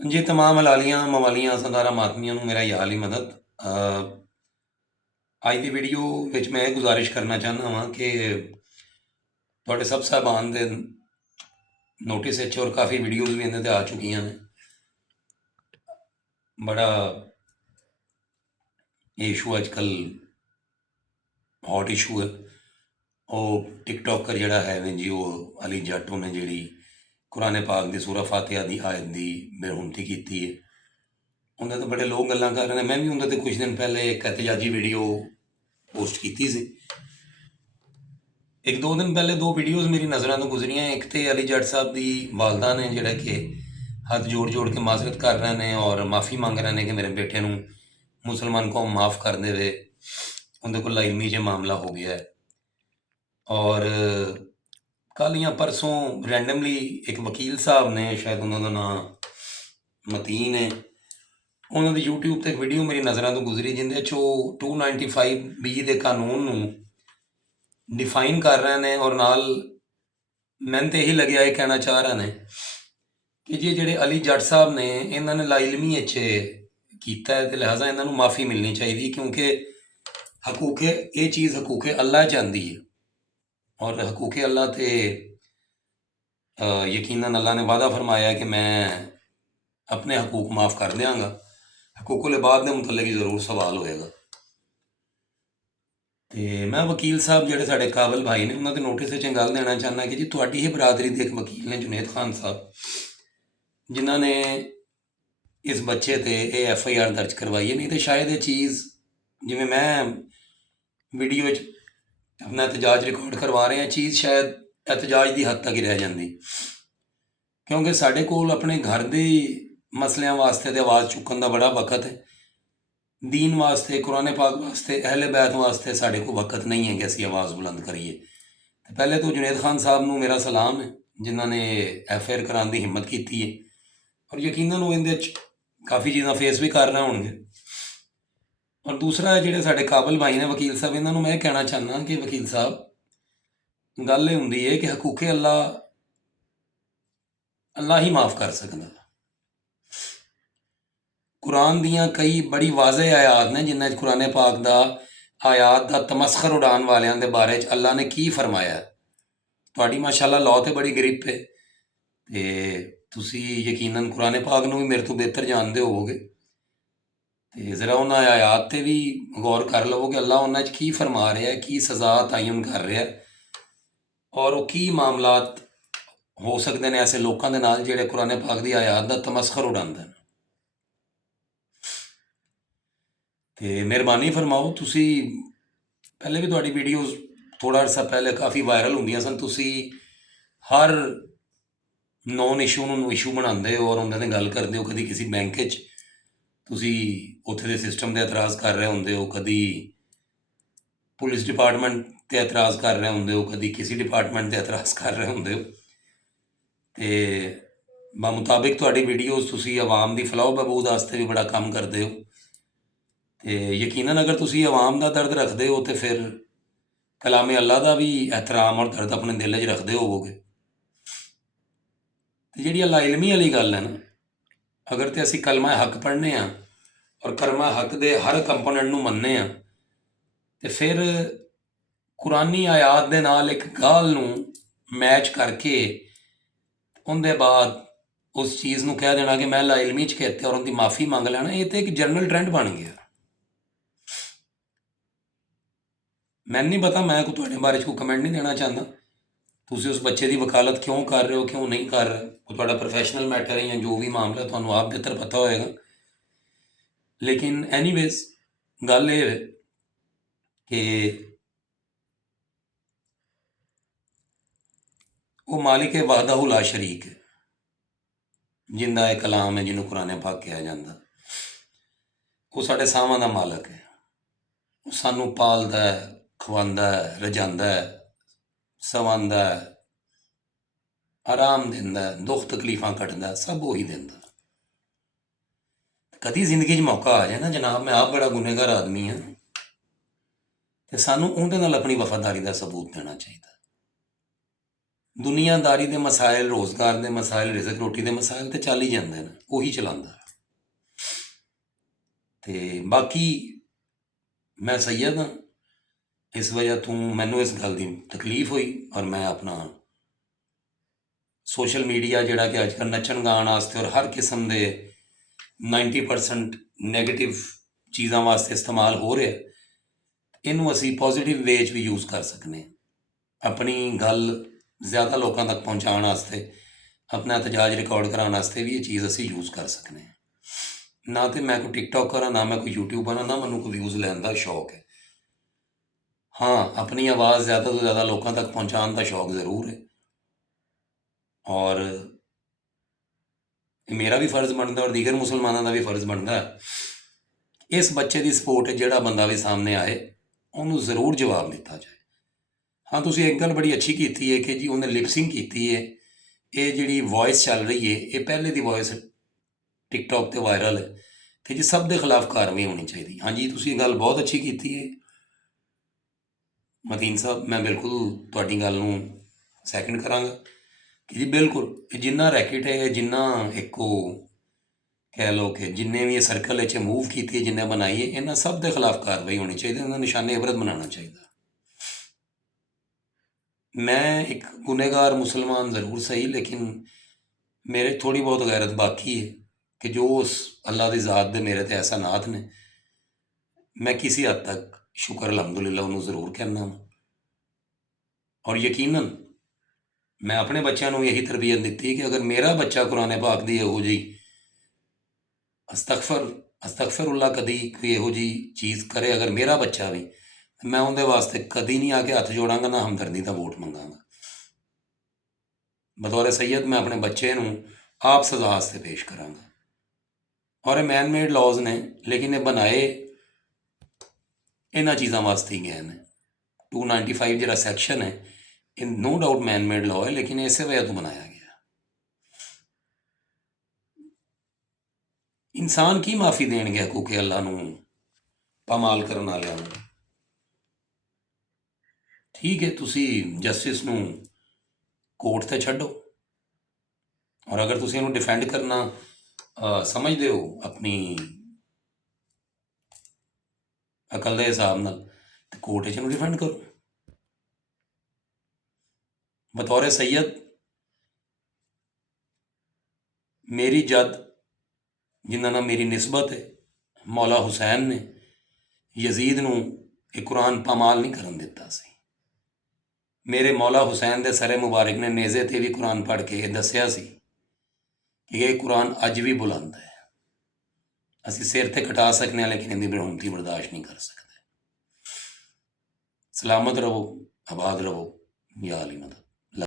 जी, तमाम हलालियाँ, मवालियाँ, सरदारा मातमिਆਂ ਨੂੰ ਮੇਰਾ ਯਾਲੀ ਮਦਦ। ਅੱਜ ਦੀ ਵੀਡੀਓ ਵਿੱਚ ਮੈਂ ਇਹ ਗੁਜ਼ਾਰਿਸ਼ ਕਰਨਾ ਚਾਹੁੰਦਾ ਹਾਂ ਕਿ ਤੁਹਾਡੇ ਸਭ ਸਾਹਿਬਾਨ ਦੇ ਨੋਟਿਸ ਵਿੱਚ ਔਰ ਕਾਫੀ ਵੀਡੀਓਜ਼ ਵੀ ਇਹਨਾਂ 'ਤੇ ਆ ਚੁੱਕੀਆਂ ਨੇ। ਬੜਾ ਇਹ ਇਸ਼ੂ ਅੱਜ ਕੱਲ੍ਹ ਹੌਟ ਇਸ਼ੂ ਹੈ। ਉਹ ਟਿਕਟੋਕਰ ਜਿਹੜਾ ਹੈ ਨੇ ਜੀ, ਉਹ ਅਲੀ ਜੱਟ ਉਹਨੇ ਜਿਹੜੀ ਕੁਰਾਨ ਪਾਕ ਦੀ ਸੂਰਾ ਫਾਤਿਹਾ ਦੀ ਆਇਤ ਦੀ ਬੇਰੁਮਤੀ ਕੀਤੀ ਹੈ। ਉਹਦੇ 'ਤੇ ਬੜੇ ਲੋਕ ਗੱਲਾਂ ਕਰ ਰਹੇ ਨੇ। ਮੈਂ ਵੀ ਉਹਦੇ 'ਤੇ ਕੁਝ ਦਿਨ ਪਹਿਲੇ ਇੱਕ ਇਹਤਜਾਜੀ ਵੀਡੀਓ ਪੋਸਟ ਕੀਤੀ ਸੀ। ਇੱਕ ਦੋ ਦਿਨ ਪਹਿਲੇ ਦੋ ਵੀਡੀਓਜ਼ ਮੇਰੀ ਨਜ਼ਰਾਂ ਤੋਂ ਗੁਜ਼ਰੀਆਂ। ਇੱਕ ਤੇ ਅਲੀ ਜੱਟ ਸਾਹਿਬ ਦੀ ਵਾਲਦਾ ਨੇ ਜਿਹੜਾ ਕਿ ਹੱਥ ਜੋੜ ਜੋੜ ਕੇ ਮਾਜ਼ਰਤ ਕਰ ਰਹੇ ਨੇ ਔਰ ਮਾफ़ੀ ਮੰਗ ਰਹੇ ਨੇ ਕਿ ਮੇਰੇ ਬੇਟੇ ਨੂੰ ਮੁਸਲਮਾਨ ਕੌਮ ਮਾफ़ ਕਰ ਦੇਵੇ, ਉਹਦੇ ਕੋਲ ਇਲਮੀ 'ਚ ਮਾਮਲਾ ਹੋ ਗਿਆ ਹੈ। ਔਰ ਕੱਲ੍ਹ ਜਾਂ ਪਰਸੋਂ ਰੈਂਡਮਲੀ ਇੱਕ ਵਕੀਲ ਸਾਹਿਬ ਨੇ, ਸ਼ਾਇਦ ਉਹਨਾਂ ਦਾ ਨਾਂ ਮਤੀਨ ਹੈ, ਉਹਨਾਂ ਦੀ YouTube 'ਤੇ ਇੱਕ ਵੀਡੀਓ ਮੇਰੀ ਨਜ਼ਰਾਂ ਤੋਂ ਗੁਜ਼ਰੀ ਜਿਹਦੇ 'ਚ ਉਹ 295B ਦੇ ਕਾਨੂੰਨ ਨੂੰ ਡਿਫਾਈਨ ਕਰ ਰਹੇ ਨੇ ਔਰ ਨਾਲ ਮੈਨੂੰ ਤਾਂ ਇਹੀ ਲੱਗਿਆ, ਇਹ ਕਹਿਣਾ ਚਾਹ ਰਹੇ ਨੇ ਕਿ ਜੀ ਜਿਹੜੇ ਅਲੀ ਜੱਟ ਸਾਹਿਬ ਨੇ ਇਹਨਾਂ ਨੇ ਲਾਇਲਮੀ ਵਿੱਚ ਕੀਤਾ ਹੈ ਅਤੇ ਲਿਹਾਜ਼ਾ ਇਹਨਾਂ ਨੂੰ ਮਾफ़ੀ ਮਿਲਣੀ ਚਾਹੀਦੀ, ਕਿਉਂਕਿ ਹਕੂक़ ਇਹ ਚੀਜ਼ ਹਕੂक़ ਅੱਲਾ 'ਚ ਆਉਂਦੀ ਹੈ ਔਰ ਹਕੂक़ ਅੱਲਾ 'ਤੇ ਯਕੀਨਨ ਅੱਲਾ ਨੇ ਵਾਅਦਾ ਫਰਮਾਇਆ ਕਿ ਮੈਂ ਆਪਣੇ ਹਕੂक़ ਮਾफ़ ਕਰ ਦਿਆਂਗਾ। ਹਕੂक़ੁਲ ਇਬਾਦ ਦੇ ਮੁਤਲਕ ਹੀ ਜ਼ਰੂਰ ਸਵਾਲ ਹੋਏਗਾ। ਅਤੇ ਮੈਂ ਵਕੀਲ ਸਾਹਿਬ ਜਿਹੜੇ ਸਾਡੇ ਕਾਬਲ ਭਾਈ ਨੇ ਉਹਨਾਂ ਦੇ ਨੋਟਿਸ ਵਿੱਚ ਗੱਲ ਦੇਣਾ ਚਾਹੁੰਦਾ ਕਿ ਜੀ ਤੁਹਾਡੀ ਹੀ ਬਰਾਦਰੀ ਦੇ ਇੱਕ ਵਕੀਲ ਨੇ ਜੁਨੇਦ ਖਾਨ ਸਾਹਿਬ, ਜਿਨ੍ਹਾਂ ਨੇ ਇਸ ਬੱਚੇ 'ਤੇ ਇਹ FIR ਦਰਜ ਕਰਵਾਈ ਹੈ। ਨਹੀਂ ਤਾਂ ਸ਼ਾਇਦ ਇਹ ਚੀਜ਼, ਜਿਵੇਂ ਮੈਂ ਵੀਡੀਓ ਵਿੱਚ ਆਪਣਾ ਇਹਤਜਾਜ ਰਿਕਾਰਡ ਕਰਵਾ ਰਿਹਾ, ਚੀਜ਼ ਸ਼ਾਇਦ ਇਹਤਜਾਜ ਦੀ ਹੱਦ ਤੱਕ ਹੀ ਰਹਿ ਜਾਂਦੀ, ਕਿਉਂਕਿ ਸਾਡੇ ਕੋਲ ਆਪਣੇ ਘਰ ਦੇ ਮਸਲਿਆਂ ਵਾਸਤੇ ਤੇ ਆਵਾਜ਼ ਚੁੱਕਣ ਦਾ ਬੜਾ ਵਕਤ ਹੈ। ਦੀਨ ਵਾਸਤੇ, ਕੁਰਾਨ ਪਾਕ ਵਾਸਤੇ, ਅਹਿਲੇ ਬੈਤ ਵਾਸਤੇ ਸਾਡੇ ਕੋਲ ਵਕਤ ਨਹੀਂ ਹੈ ਕਿ ਅਸੀਂ ਆਵਾਜ਼ ਬੁਲੰਦ ਕਰੀਏ। ਅਤੇ ਪਹਿਲੇ ਤੋਂ ਜੁਨੇਦ ਖਾਨ ਸਾਹਿਬ ਨੂੰ ਮੇਰਾ ਸਲਾਮ ਹੈ, ਜਿਨ੍ਹਾਂ ਨੇ FIR ਕਰਾਉਣ ਦੀ ਹਿੰਮਤ ਕੀਤੀ ਹੈ ਔਰ ਯਕੀਨਨ ਉਹ ਇਹਦੇ 'ਚ ਕਾਫੀ ਚੀਜ਼ਾਂ ਫੇਸ ਵੀ ਕਰ ਰਹੇ ਹੋਣਗੇ। ਔਰ ਦੂਸਰਾ ਜਿਹੜੇ ਸਾਡੇ ਕਾਬਲ ਭਾਈ ਨੇ ਵਕੀਲ ਸਾਹਿਬ, ਇਹਨਾਂ ਨੂੰ ਮੈਂ ਇਹ ਕਹਿਣਾ ਚਾਹੁੰਦਾ ਕਿ ਵਕੀਲ ਸਾਹਿਬ, ਗੱਲ ਇਹ ਹੁੰਦੀ ਹੈ ਕਿ ਹਕੂक़ ਅੱਲਾ ਹੀ ਮਾफ़ ਕਰ ਸਕਦਾ। ਕੁਰਾਨ ਦੀਆਂ ਕਈ ਬੜੀ ਵਾਜ਼ਿਹ ਆਇਆਤ ਨੇ ਜਿਨ੍ਹਾਂ 'ਚ ਕੁਰਾਨ ਪਾਕ ਦਾ ਆਇਆਤ ਦਾ ਤਮਸਖਰ ਉਡਾਉਣ ਵਾਲਿਆਂ ਦੇ ਬਾਰੇ 'ਚ ਅੱਲਾ ਨੇ ਕੀ ਫਰਮਾਇਆ। ਤੁਹਾਡੀ ਮਾਸ਼ਾਅੱਲਾ ਲੌ 'ਤੇ ਬੜੀ ਗਰਿਪ ਹੈ ਅਤੇ ਤੁਸੀਂ ਯਕੀਨਨ ਕੁਰਾਨ ਪਾਕ ਨੂੰ ਵੀ ਮੇਰੇ ਤੋਂ ਬਿਹਤਰ ਜਾਣਦੇ ਹੋਵੋਗੇ, ਅਤੇ ਜ਼ਰਾ ਉਹਨਾਂ ਆਇਆਤ 'ਤੇ ਵੀ ਗੌਰ ਕਰ ਲਵੋ ਕਿ ਅੱਲਾ ਉਹਨਾਂ 'ਚ ਕੀ ਫਰਮਾ ਰਿਹਾ, ਕੀ ਸਜ਼ਾ ਤਾਇਨ ਕਰ ਰਿਹਾ ਔਰ ਉਹ ਕੀ ਮਾਮਲਾਤ ਹੋ ਸਕਦੇ ਨੇ ਐਸੇ ਲੋਕਾਂ ਦੇ ਨਾਲ ਜਿਹੜੇ ਕੁਰਾਨ ਪਾਕ ਦੀ ਆਇਆਤ ਦਾ ਤਮਸਖਰ ਉਡਾਉਂਦੇ ਨੇ। ਅਤੇ ਮਿਹਰਬਾਨੀ ਫਰਮਾਓ, ਤੁਸੀਂ ਪਹਿਲੇ ਵੀ ਤੁਹਾਡੀ ਵੀਡੀਓਜ਼ ਥੋੜ੍ਹਾ ਅਰਸਾ ਪਹਿਲੇ ਕਾਫੀ ਵਾਇਰਲ ਹੁੰਦੀਆਂ ਸਨ। ਤੁਸੀਂ ਹਰ ਨੌਨ ਇਸ਼ੂ ਨੂੰ ਇਸ਼ੂ ਬਣਾਉਂਦੇ ਹੋ ਔਰ ਉਹਨਾਂ 'ਤੇ ਗੱਲ ਕਰਦੇ ਹੋ। ਕਦੀ ਕਿਸੇ ਬੈਂਕ 'ਚ ਤੁਸੀਂ ਉੱਥੇ ਦੇ ਸਿਸਟਮ 'ਤੇ ਇਤਰਾਜ਼ ਕਰ ਰਹੇ ਹੁੰਦੇ ਹੋ, ਕਦੀ ਪੁਲਿਸ ਡਿਪਾਰਟਮੈਂਟ 'ਤੇ ਇਤਰਾਜ਼ ਕਰ ਰਹੇ ਹੁੰਦੇ ਹੋ, ਕਦੀ ਕਿਸੇ ਡਿਪਾਰਟਮੈਂਟ 'ਤੇ ਇਤਰਾਜ਼ ਕਰ ਰਹੇ ਹੁੰਦੇ ਹੋ। ਅਤੇ ਮੁਤਾਬਿਕ ਤੁਹਾਡੀ ਵੀਡੀਓਜ਼ ਤੁਸੀਂ ਆਵਾਮ ਦੀ ਫਲਾਹ ਬਹਬੂਦ ਵਾਸਤੇ ਵੀ ਬੜਾ ਕੰਮ ਕਰਦੇ ਹੋ, ਅਤੇ ਯਕੀਨਨ ਅਗਰ ਤੁਸੀਂ ਆਵਾਮ ਦਾ ਦਰਦ ਰੱਖਦੇ ਹੋ ਤਾਂ ਫਿਰ ਕਲਾਮ ਅੱਲਾ ਦਾ ਵੀ ਇਹਤਰਾਮ ਔਰ ਦਰਦ ਆਪਣੇ ਦਿਲ 'ਚ ਰੱਖਦੇ ਹੋਵੋਗੇ। ਅਤੇ ਜਿਹੜੀ ਲਾਇਲਮੀ ਵਾਲੀ ਗੱਲ ਹੈ ਨਾ, ਅਗਰ ਤਾਂ ਅਸੀਂ ਕਲਮਾ ਹੱਕ ਪੜ੍ਹਨੇ ਹਾਂ ਔਰ ਕਲਮਾ ਹੱਕ ਦੇ ਹਰ ਕੰਪੋਨੈਂਟ ਨੂੰ ਮੰਨਦੇ ਹਾਂ, ਅਤੇ ਫਿਰ ਕੁਰਾਨੀ ਆਇਆਤ ਦੇ ਨਾਲ ਇੱਕ ਗਾਲ ਨੂੰ ਮੈਚ ਕਰਕੇ ਉਹਦੇ ਬਾਅਦ ਉਸ ਚੀਜ਼ ਨੂੰ ਕਹਿ ਦੇਣਾ ਕਿ ਮੈਂ ਲਾਇਲਮੀ 'ਚ ਕੀਤੇ ਔਰ ਉਹਦੀ ਮਾफ़ੀ ਮੰਗ ਲੈਣਾ, ਇਹ ਤਾਂ ਇੱਕ ਜਨਰਲ ਟ੍ਰੈਂਡ ਬਣ ਗਿਆ। ਮੈਨੂੰ ਨਹੀਂ ਪਤਾ, ਮੈਂ ਤੁਹਾਡੇ ਬਾਰੇ 'ਚ ਕੋਈ ਕਮੈਂਟ ਨਹੀਂ ਦੇਣਾ ਚਾਹੁੰਦਾ। ਤੁਸੀਂ ਉਸ ਬੱਚੇ ਦੀ ਵਕਾਲਤ ਕਿਉਂ ਕਰ ਰਹੇ ਹੋ, ਕਿਉਂ ਨਹੀਂ ਕਰ ਰਹੇ, ਉਹ ਤੁਹਾਡਾ ਪ੍ਰੋਫੈਸ਼ਨਲ ਮੈਟਰ ਹੈ ਜਾਂ ਜੋ ਵੀ ਮਾਮਲਾ ਤੁਹਾਨੂੰ ਆਪ ਬਿਹਤਰ ਪਤਾ ਹੋਏਗਾ। ਲੇਕਿਨ ਐਨੀਵੇਜ਼ ਗੱਲ ਇਹ ਹੈ ਕਿ ਉਹ ਮਾਲਿਕ ਵਾਹਦਹੁ ਲਾ ਸ਼ਰੀਕ ਹੈ, ਜਿੰਦਾ ਇਹ ਕਲਾਮ ਹੈ ਜਿਹਨੂੰ ਕੁਰਾਨ ਪਾਕ ਕਿਹਾ ਜਾਂਦਾ। ਉਹ ਸਾਡੇ ਸਾਹਾਂ ਦਾ ਮਾਲਕ ਹੈ, ਉਹ ਸਾਨੂੰ ਪਾਲਦਾ ਹੈ, ਖਵਾਉਂਦਾ ਹੈ, ਰਜਾਉਂਦਾ ਹੈ, ਸਵਾਉਂਦਾ ਹੈ, ਆਰਾਮ ਦਿੰਦਾ ਹੈ, ਦੁੱਖ ਤਕਲੀਫਾਂ ਕੱਟਦਾ, ਸਭ ਉਹੀ ਦਿੰਦਾ। ਕਦੀ ਜ਼ਿੰਦਗੀ 'ਚ ਮੌਕਾ ਆ ਜਾਏ ਨਾ ਜਨਾਬ, ਮੈਂ ਆਪ ਬੜਾ ਗੁਨੇਗਾਰ ਆਦਮੀ ਹਾਂ, ਅਤੇ ਸਾਨੂੰ ਉਹਦੇ ਨਾਲ ਆਪਣੀ ਵਫਾਦਾਰੀ ਦਾ ਸਬੂਤ ਦੇਣਾ ਚਾਹੀਦਾ। ਦੁਨੀਆਦਾਰੀ ਦੇ ਮਸਾਇਲ, ਰੋਜ਼ਗਾਰ ਦੇ ਮਸਾਇਲ, ਰਿਜ਼ਕ ਰੋਟੀ ਦੇ ਮਸਾਇਲ ਤੇ ਚੱਲ ਹੀ ਜਾਂਦੇ ਨੇ, ਉਹੀ ਚਲਾਉਂਦਾ। ਤੇ ਬਾਕੀ ਮੈਂ ਸੈਯਦ ਹਾਂ, ਇਸ ਵਜ੍ਹਾ ਤੋਂ ਮੈਨੂੰ ਇਸ ਗੱਲ ਦੀ ਤਕਲੀਫ ਹੋਈ ਔਰ ਮੈਂ ਆਪਣਾ ਸੋਸ਼ਲ ਮੀਡੀਆ ਜਿਹੜਾ ਕਿ ਅੱਜ ਕੱਲ੍ਹ ਨੱਚਣ ਗਾਉਣ ਵਾਸਤੇ ਔਰ ਹਰ ਕਿਸਮ ਦੇ 90% ਨੈਗੇਟਿਵ ਚੀਜ਼ਾਂ ਵਾਸਤੇ ਇਸਤੇਮਾਲ ਹੋ ਰਿਹਾ, ਇਹਨੂੰ ਅਸੀਂ ਪੋਜ਼ੀਟਿਵ ਵੇ 'ਚ ਵੀ ਯੂਜ਼ ਕਰ ਸਕਦੇ ਹਾਂ। ਆਪਣੀ ਗੱਲ ਜ਼ਿਆਦਾ ਲੋਕਾਂ ਤੱਕ ਪਹੁੰਚਾਉਣ ਵਾਸਤੇ, ਆਪਣਾ ਇਤਜਾਜ ਰਿਕਾਰਡ ਕਰਾਉਣ ਵਾਸਤੇ ਵੀ ਇਹ ਚੀਜ਼ ਅਸੀਂ ਯੂਜ਼ ਕਰ ਸਕਦੇ ਹਾਂ। ਨਾ ਤਾਂ ਮੈਂ ਕੋਈ ਟਿਕਟੋਕਰ ਹਾਂ, ਨਾ ਮੈਂ ਕੋਈ ਯੂਟਿਊਬਰ ਹਾਂ, ਨਾ ਮੈਨੂੰ ਕੋਈ ਵਿਊਜ਼ ਲੈਣ ਦਾ ਸ਼ੌਕ ਹੈ। ਹਾਂ, ਆਪਣੀ ਆਵਾਜ਼ ਜ਼ਿਆਦਾ ਤੋਂ ਜ਼ਿਆਦਾ ਲੋਕਾਂ ਤੱਕ ਪਹੁੰਚਾਉਣ ਦਾ ਸ਼ੌਕ ਜ਼ਰੂਰ ਹੈ ਔਰ ਇਹ ਮੇਰਾ ਵੀ ਫਰਜ਼ ਬਣਦਾ ਔਰ ਦੀਗਰ ਮੁਸਲਮਾਨਾਂ ਦਾ ਵੀ ਫਰਜ਼ ਬਣਦਾ। ਇਸ ਬੱਚੇ ਦੀ ਸਪੋਰਟ, ਜਿਹੜਾ ਬੰਦਾ ਵੀ ਸਾਹਮਣੇ ਆਏ ਉਹਨੂੰ ਜ਼ਰੂਰ ਜਵਾਬ ਦਿੱਤਾ ਜਾਏ। ਹਾਂ, ਤੁਸੀਂ ਇੱਕ ਗੱਲ ਬੜੀ ਅੱਛੀ ਕੀਤੀ ਹੈ ਕਿ ਜੀ ਉਹਨੇ ਲਿਪਸਿੰਗ ਕੀਤੀ ਹੈ। ਇਹ ਜਿਹੜੀ ਵੋਇਸ ਚੱਲ ਰਹੀ ਹੈ, ਇਹ ਪਹਿਲੇ ਦੀ ਵੋਇਸ ਟਿਕਟੋਕ 'ਤੇ ਵਾਇਰਲ ਹੈ ਅਤੇ ਜੀ ਸਭ ਦੇ ਖਿਲਾਫ ਕਾਰਵਾਈ ਹੋਣੀ ਚਾਹੀਦੀ। ਹਾਂਜੀ, ਤੁਸੀਂ ਇਹ ਗੱਲ ਬਹੁਤ ਅੱਛੀ ਕੀਤੀ ਹੈ ਮਤੀਨ ਸਾਹਿਬ, ਮੈਂ ਬਿਲਕੁਲ ਤੁਹਾਡੀ ਗੱਲ ਨੂੰ ਸੈਕਿੰਡ ਕਰਾਂਗਾ ਕਿ ਜੀ ਬਿਲਕੁਲ ਇਹ ਜਿੰਨਾ ਰੈਕਟ ਹੈ, ਜਿੰਨਾ ਇੱਕ ਉਹ ਕਹਿ ਲਓ ਕਿ ਜਿੰਨੇ ਵੀ ਇਹ ਸਰਕਲ ਵਿੱਚ ਮੂਵ ਕੀਤੀ, ਜਿੰਨੇ ਬਣਾਈ ਹੈ, ਇਹਨਾਂ ਸਭ ਦੇ ਖਿਲਾਫ ਕਾਰਵਾਈ ਹੋਣੀ ਚਾਹੀਦੀ, ਉਹਨਾਂ ਨਿਸ਼ਾਨੇ ਇਬਰਤ ਬਣਾਉਣਾ ਚਾਹੀਦਾ। ਮੈਂ ਇੱਕ ਗੁਨੇਗਾਰ ਮੁਸਲਮਾਨ ਜ਼ਰੂਰ ਸਹੀ, ਲੇਕਿਨ ਮੇਰੇ ਥੋੜ੍ਹੀ ਬਹੁਤ ਗੈਰਤ ਬਾਕੀ ਹੈ ਕਿ ਜੋ ਉਸ ਅੱਲਾ ਦੀ ਜ਼ਾਤ ਦੇ ਮੇਰੇ 'ਤੇ ਐਹਸਾਨਾਤ ਨੇ, ਮੈਂ ਕਿਸੇ ਹੱਦ ਤੱਕ ਸ਼ੁਕਰ ਅਲਹਮਦੁਲਿਲਾ ਉਹਨੂੰ ਜ਼ਰੂਰ ਕਰਨਾ ਵਾ ਔਰ ਯਕੀਨਨ ਮੈਂ ਆਪਣੇ ਬੱਚਿਆਂ ਨੂੰ ਇਹੀ ਤਰਬੀਅਤ ਦਿੱਤੀ ਕਿ ਅਗਰ ਮੇਰਾ ਬੱਚਾ ਕੁਰਾਨ ਪਾਕ ਦੀ ਇਹੋ ਜਿਹੀ ਅਸਤਗਫਰੁੱਲਾ ਕਦੀ ਕੋਈ ਇਹੋ ਜਿਹੀ ਚੀਜ਼ ਕਰੇ, ਅਗਰ ਮੇਰਾ ਬੱਚਾ ਵੀ, ਮੈਂ ਉਹਦੇ ਵਾਸਤੇ ਕਦੀ ਨਹੀਂ ਆ ਕੇ ਹੱਥ ਜੋੜਾਂਗਾ, ਨਾ ਹਮਦਰਦੀ ਦਾ ਵੋਟ ਮੰਗਾਂਗਾ। ਬਤੌਰ ਸੈਯਦ ਮੈਂ ਆਪਣੇ ਬੱਚੇ ਨੂੰ ਆਪ ਸਜ਼ਾ ਵਾਸਤੇ ਪੇਸ਼ ਕਰਾਂਗਾ ਔਰ ਇਹ ਮੈਨ ਮੇਡ ਲਾਜ਼ ਨੇ, ਲੇਕਿਨ ਇਹ ਬਣਾਏ ਇਹਨਾਂ ਚੀਜ਼ਾਂ ਵਾਸਤੇ ਹੀ ਗਏ ਨੇ। 295 ਜਿਹੜਾ ਸੈਕਸ਼ਨ ਹੈ, ਇਹ ਨੋ ਡਾਊਟ ਮੈਨ ਮੇਡ ਲਾਅ ਹੈ, ਲੇਕਿਨ ਇਸੇ ਵਜ੍ਹਾ ਤੋਂ ਬਣਾਇਆ ਗਿਆ। ਇਨਸਾਨ ਕੀ ਮਾਫੀ ਦੇਣਗੇ ਹਕੂਕੇ ਅੱਲਾ ਨੂੰ ਪਾਮਾਲ ਕਰਨ ਵਾਲਿਆਂ ਨੂੰ। ਠੀਕ ਹੈ, ਤੁਸੀਂ ਜਸਟਿਸ ਨੂੰ ਕੋਰਟ 'ਤੇ ਛੱਡੋ ਔਰ ਅਗਰ ਤੁਸੀਂ ਇਹਨੂੰ ਡਿਫੈਂਡ ਕਰਨਾ ਸਮਝਦੇ ਹੋ ਆਪਣੀ ਅਕਲ ਦੇ ਹਿਸਾਬ ਨਾਲ, ਤਾਂ ਕੋਰਟ 'ਚ ਇਹਨੂੰ ਡਿਫੈਂਡ ਕਰੋ। ਬਤੌਰ ਸੈਯਦ ਮੇਰੀ ਜਦ ਜਿਨ੍ਹਾਂ ਨਾਲ ਮੇਰੀ ਨਿਸਬਤ ਹੈ, ਮੌਲਾ ਹੁਸੈਨ ਨੇ ਯਜ਼ੀਦ ਨੂੰ ਇਹ ਕੁਰਾਨ ਪਾਮਾਲ ਨਹੀਂ ਕਰਨ ਦਿੱਤਾ ਸੀ। ਮੇਰੇ ਮੌਲਾ ਹੁਸੈਨ ਦੇ ਸਰੇ ਮੁਬਾਰਕ ਨੇ ਨੇਜ਼ੇ 'ਤੇ ਵੀ ਕੁਰਾਨ ਪੜ੍ਹ ਕੇ ਇਹ ਦੱਸਿਆ ਸੀ ਕਿ ਇਹ ਕੁਰਾਨ ਅੱਜ ਵੀ ਬੁਲੰਦ ਹੈ। ਅਸੀਂ ਸਿਰ 'ਤੇ ਕਟਾ ਸਕਦੇ ਹਾਂ, ਲੇਕਿਨ ਇਹਦੀ ਬੇਰੁਮਤੀ ਬਰਦਾਸ਼ਤ ਨਹੀਂ ਕਰ ਸਕਦੇ। ਸਲਾਮਤ ਰਹੋ, ਆਬਾਦ ਰਹੋ, ਯਾ ਅਲੀ ਮਦਦ।